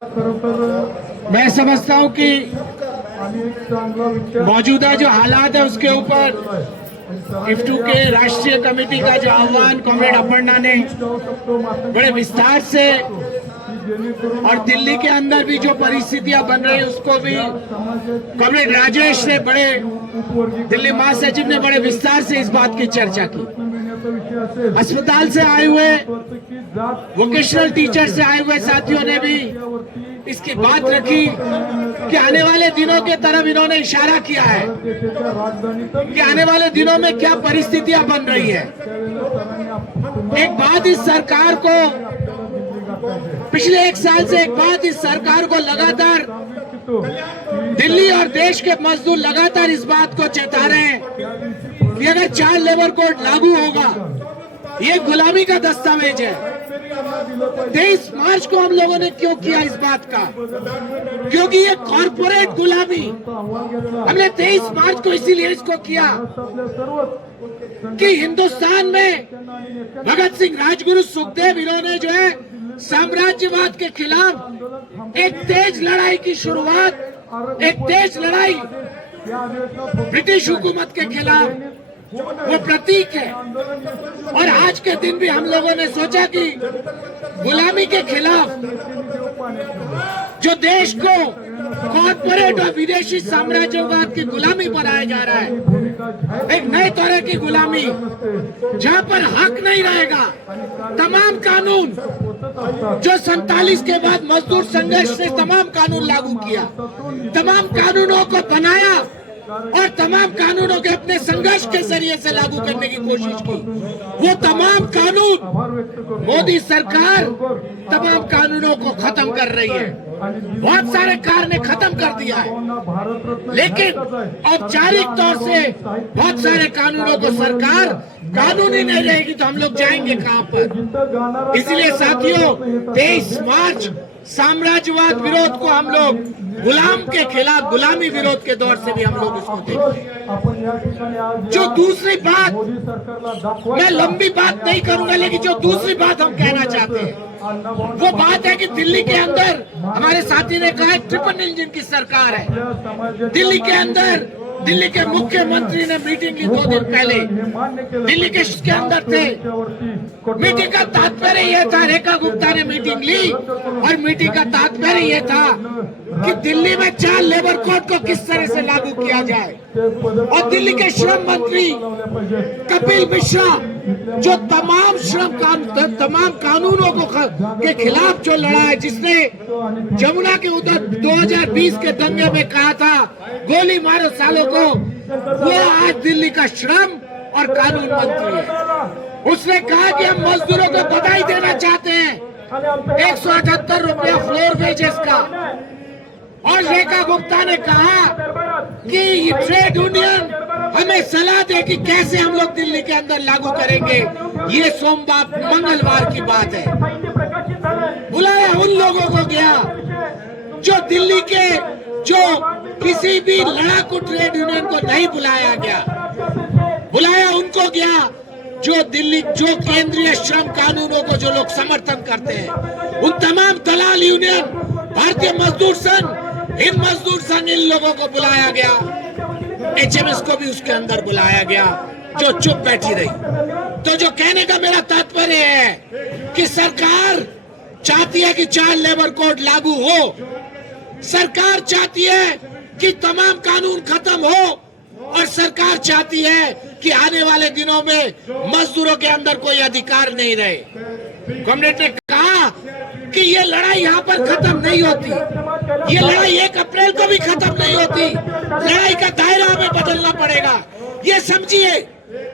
मैं समझता हूं कि मौजूदा जो हालात है उसके ऊपर इफ्टू के राष्ट्रीय कमेटी का जो आह्वान कॉमरेड अपर्णा ने बड़े विस्तार से और दिल्ली के अंदर भी जो परिस्थितियां बन रही उसको भी कॉमरेड राजेश ने बड़े दिल्ली महासचिव ने बड़े विस्तार से इस बात की चर्चा की। अस्पताल से आए हुए वोकेशनल टीचर से आए हुए साथियों ने भी इसकी बात रखी कि आने वाले दिनों के तरफ इन्होंने इशारा किया है कि आने वाले दिनों में क्या परिस्थितियां बन रही है। एक बात इस सरकार को पिछले एक साल से एक बात इस सरकार को लगातार दिल्ली और देश के मजदूर लगातार इस बात को चेता रहे हैं कि अगर 4 लेबर कोड लागू होगा ये गुलामी का दस्तावेज है। 23 मार्च को हम लोगों ने क्यों किया इस बात का? क्योंकि ये कॉर्पोरेट गुलामी। हमने 23 मार्च को इसीलिए इसको किया कि हिंदुस्तान में भगत सिंह, राजगुरु, सुखदेव इन्होंने जो है साम्राज्यवाद के खिलाफ एक तेज लड़ाई की शुरुआत, एक तेज लड़ाई ब्रिटिश हुकूमत के खिलाफ वो प्रतीक है। और आज के दिन भी हम लोगों ने सोचा कि गुलामी के खिलाफ जो देश को कॉर्पोरेट और विदेशी साम्राज्यवाद की गुलामी बनाया जा रहा है, एक नए तरह की गुलामी जहां पर हक नहीं रहेगा। तमाम कानून जो 47 के बाद मजदूर संघर्ष ने तमाम कानून लागू किया, तमाम कानूनों को बनाया और तमाम कानूनों के अपने संघर्ष के जरिए से लागू करने की कोशिश की। वो तमाम कानून मोदी सरकार तमाम कानूनों को खत्म कर रही है। बहुत सारे कार्य ने खत्म कर दिया है, लेकिन औपचारिक तौर से बहुत सारे कानूनों को सरकार कानूनी नहीं रहेगी तो हम लोग जाएंगे कहां पर? इसलिए साथियों 23 मार्च साम्राज्यवाद विरोध को हम लोग गुलाम के खिलाफ गुलामी विरोध के दौर से भी हम लोग इसको देखेंगे। जो दूसरी बात, मैं लंबी बात नहीं करूंगा, लेकिन जो दूसरी बात हम कहना चाहते हैं वो बात है कि दिल्ली के अंदर हमारे साथी ने कहा ट्रिपल इंजन की सरकार है। दिल्ली के अंदर दिल्ली के मुख्यमंत्री ने मीटिंग की 2 दिन पहले दिल्ली के अंदर थे। मीटिंग का तात्पर्य यह था, रेखा गुप्ता ने मीटिंग ली और मीटिंग का तात्पर्य यह था कि दिल्ली में 4 लेबर कोड को किस तरह से लागू किया जाए। और दिल्ली के श्रम मंत्री कपिल मिश्रा जो तमाम कानूनों को के खिलाफ जो लड़ा है, जिसने जमुना के उधर 2020 के दंगे में कहा था गोली मारो सालों को, वो आज दिल्ली का श्रम और कानून मंत्री है। उसने कहा कि हम मजदूरों को बधाई देना चाहते हैं 178 रुपया फ्लोर वेजेस का। और रेखा गुप्ता ने कहा कि ये ट्रेड यूनियन हमें सलाह दे कि कैसे हम लोग दिल्ली के अंदर लागू करेंगे। ये सोमवार मंगलवार की बात है। बुलाया उन लोगों को गया जो दिल्ली के, जो किसी भी लड़ाकू ट्रेड यूनियन को नहीं बुलाया गया। बुलाया उनको गया जो दिल्ली, जो केंद्रीय श्रम कानूनों को जो लोग समर्थन करते हैं, उन तमाम दलाल यूनियन, भारतीय मजदूर संघ, हिंद मजदूर संघ, इन लोगों को बुलाया गया। HMS को भी उसके अंदर बुलाया गया जो चुप बैठी रही। तो जो कहने का मेरा तात्पर्य है कि सरकार चाहती है कि 4 लेबर कोड लागू हो, सरकार चाहती है कि तमाम कानून खत्म हो, और सरकार चाहती है कि आने वाले दिनों में मजदूरों के अंदर कोई अधिकार नहीं रहे। कॉमरेड ने कहा कि ये लड़ाई यहाँ पर खत्म नहीं होती, ये लड़ाई 1 अप्रैल को भी खत्म नहीं होती। लड़ाई का दायरा हमें बदलना पड़ेगा। ये समझिए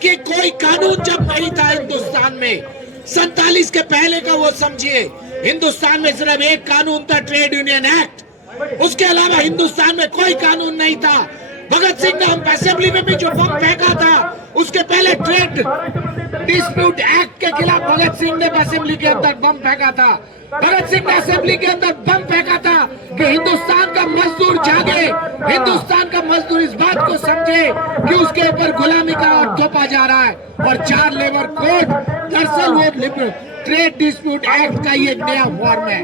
कि कोई कानून जब नहीं था हिंदुस्तान में 47 के पहले का, वो समझिए हिंदुस्तान में सिर्फ एक कानून था, ट्रेड यूनियन एक्ट। उसके अलावा हिंदुस्तान में कोई कानून नहीं था। भगत सिंह ने हम असेंबली में भी जो बम फेंका था, उसके पहले ट्रेड डिस्प्यूट एक्ट के खिलाफ भगत सिंह ने असेंबली के अंदर बम फेंका था। भगत सिंह ने असेंबली के अंदर बम फेंका था कि हिंदुस्तान का मजदूर जागे, हिंदुस्तान का मजदूर इस बात को समझे कि उसके ऊपर गुलामी का थोपा जा रहा है। और 4 लेबर कोड दरअसल वो ट्रेड डिस्प्यूट एक्ट का ये नया फॉर्म है।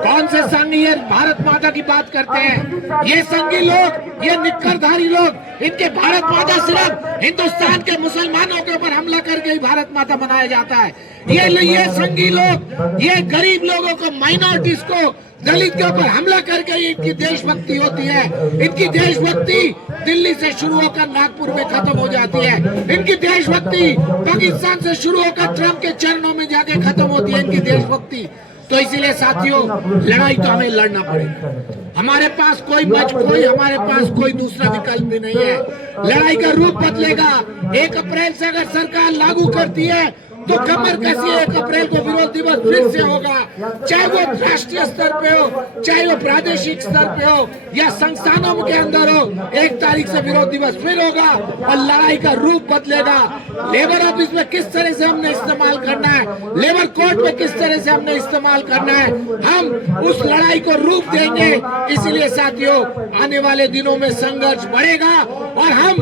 कौन से संघ ये भारत माता की बात करते हैं? ये संघी लोग, ये निक्करधारी लोग, इनके भारत माता सिर्फ हिंदुस्तान के मुसलमानों के ऊपर हमला करके ही भारत माता मनाया जाता है। ये संघी लोग, ये गरीब लोगों को, माइनॉरिटीज को, दलित के ऊपर हमला करके इनकी देशभक्ति होती है। इनकी देशभक्ति दिल्ली से शुरू होकर नागपुर में खत्म हो जाती है। इनकी देशभक्ति पाकिस्तान से शुरू होकर ट्रंप के चरणों में जाके खत्म होती है इनकी देशभक्ति। तो इसीलिए साथियों, लड़ाई तो हमें लड़ना पड़ेगा। हमारे पास हमारे पास कोई दूसरा विकल्प भी नहीं है। लड़ाई का रूप बदलेगा। 1 अप्रैल से अगर सरकार लागू करती है तो कमर कसी 1 अप्रैल को विरोध दिवस फिर से होगा, चाहे वो राष्ट्रीय स्तर पे हो, चाहे वो प्रादेशिक स्तर पे हो या संस्थानों के अंदर हो। 1 तारीख से विरोध दिवस फिर होगा और लड़ाई का रूप बदलेगा। लेबर ऑफिस में किस तरह से हमने इस्तेमाल करना है, लेबर कोर्ट में किस तरह से हमने इस्तेमाल करना है, हम उस लड़ाई को रूप देंगे। इसीलिए साथियों, आने वाले दिनों में संघर्ष बढ़ेगा और हम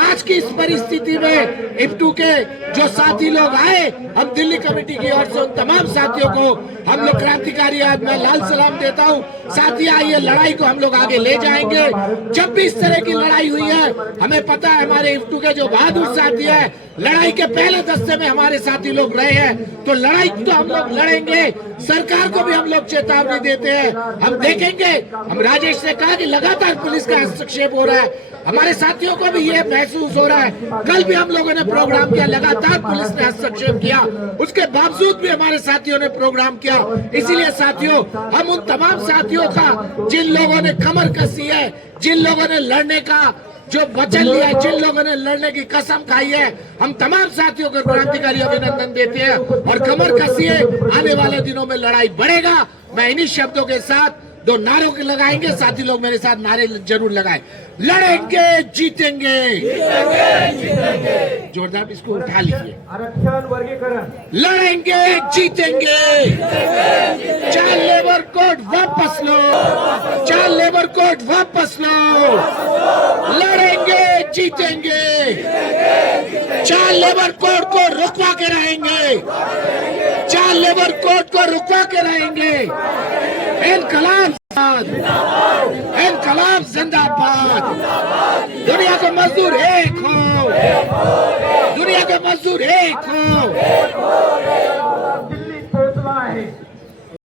आज की इस परिस्थिति में इफ्टू के जो साथी लोग आए, हम दिल्ली कमेटी की ओर से उन तमाम साथियों को हम लोग क्रांतिकारी आज मैं लाल सलाम देता हूं। साथी आइए, लड़ाई को हम लोग आगे ले जाएंगे। जब भी इस तरह की लड़ाई हुई है, हमें पता है हमारे इफ्टू के जो बहादुर साथी है, लड़ाई के पहले दस्ते में हमारे साथी लोग रहे हैं। तो लड़ाई तो हम लोग लड़ेंगे। सरकार को भी हम लोग चेतावनी देते हैं, हम देखेंगे। हम राजेश ने कहा कि लगातार पुलिस का हस्तक्षेप हो रहा है, हमारे साथियों को भी ये महसूस हो रहा है। कल भी हम लोगों ने प्रोग्राम किया, लगातार पुलिस ने हस्तक्षेप किया, उसके बावजूद भी हमारे साथियों ने प्रोग्राम किया। इसीलिए साथियों, हम उन तमाम साथियों का जिन लोगों ने कमर कसी है, जिन लोगों ने लड़ने का जो वचन लिया है, जिन लोगों ने लड़ने की कसम खाई है, हम तमाम साथियों को क्रांतिकारी अभिनंदन देते हैं और कमर कसिए। आने वाले दिनों में लड़ाई बढ़ेगा। मैं इन्हीं शब्दों के साथ 2 नारों के लगाएंगे। साथी लोग मेरे साथ नारे जरूर लगाएं। लड़ेंगे, जीतेंगे, जोरदार इसको उठा लीजिए। आरक्षण वर्गीकरण, लड़ेंगे, जीतेंगे। 4 लेबर कोड वापस लो, 4 लेबर कोड वापस लो। लड़ेंगे, जीतेंगे। 4 लेबर कोड को रुकवा के रहेंगे, 4 लेबर कोड को रुकवा के रहेंगे। इनकलाब इनकलाब जिंदाबाद। दुनिया के मजदूर एक हो, दुनिया के मजदूर एक हो।